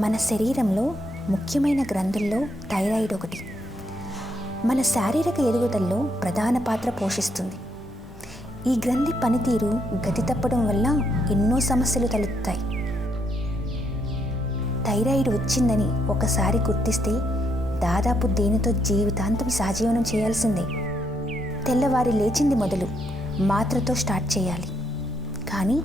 మన శరీరంలో ముఖ్యమైన గ్రంథుల్లో థైరాయిడ్ ఒకటి. మన శారీరక ఎదుగుదలలో ప్రధాన పాత్ర పోషిస్తుంది. ఈ గ్రంథి పనితీరు గతి తప్పడం వల్ల ఎన్నో సమస్యలు తలెత్తుతాయి. థైరాయిడ్ వచ్చిందని ఒకసారి గుర్తిస్తే దాదాపు దీనితో జీవితాంతం సహజీవనం చేయాల్సిందే. తెల్లవారి లేచింది మొదలు మాత్రతో స్టార్ట్ చేయాలి. కానీ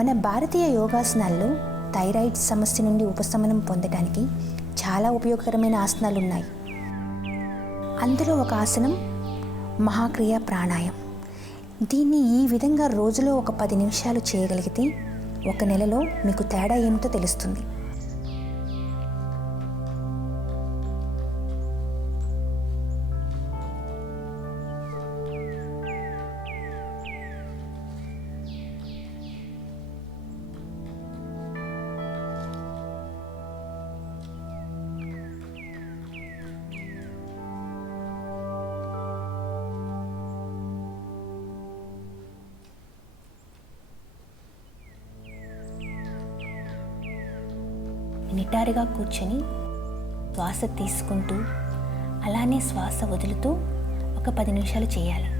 మన భారతీయ యోగాసనాల్లో థైరాయిడ్ సమస్య నుండి ఉపశమనం పొందడానికి చాలా ఉపయోగకరమైన ఆసనాలు ఉన్నాయి. అందులో ఒక ఆసనం మహాక్రియ ప్రాణాయామం. దీన్ని ఈ విధంగా రోజులో ఒక 10 నిమిషాలు చేయగలిగితే 1 నెలలో మీకు తేడా ఏమిటో తెలుస్తుంది. నిటారుగా కూర్చొని శ్వాస తీసుకుంటూ అలానే శ్వాస వదులుతూ ఒక 10 నిమిషాలు చేయాలి.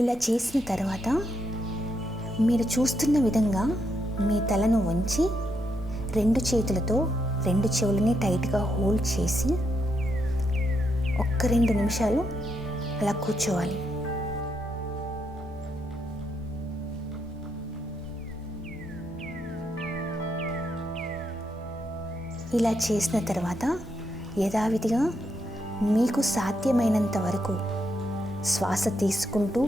ఇలా చేసిన తర్వాత మీరు చూస్తున్న విధంగా మీ తలను వంచి 2 చేతులతో 2 చెవులని టైట్గా హోల్డ్ చేసి 1-2 నిమిషాలు అలా కూర్చోవాలి. ఇలా చేసిన తర్వాత యథావిధిగా మీకు సాధ్యమైనంత వరకు శ్వాస తీసుకుంటూ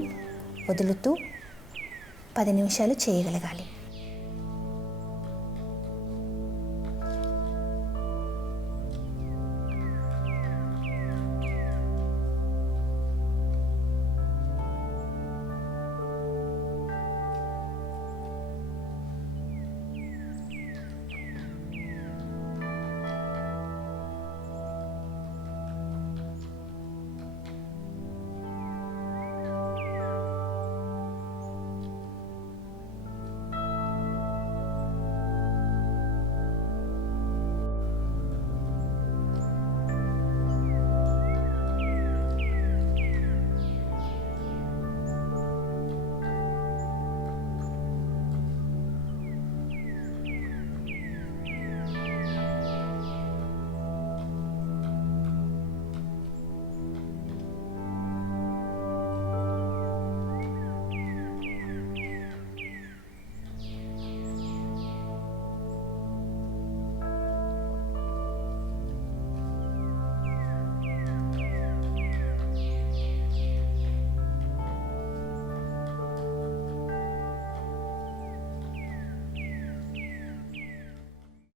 వదులుతూ 10 నిమిషాలు చేయగలగాలి.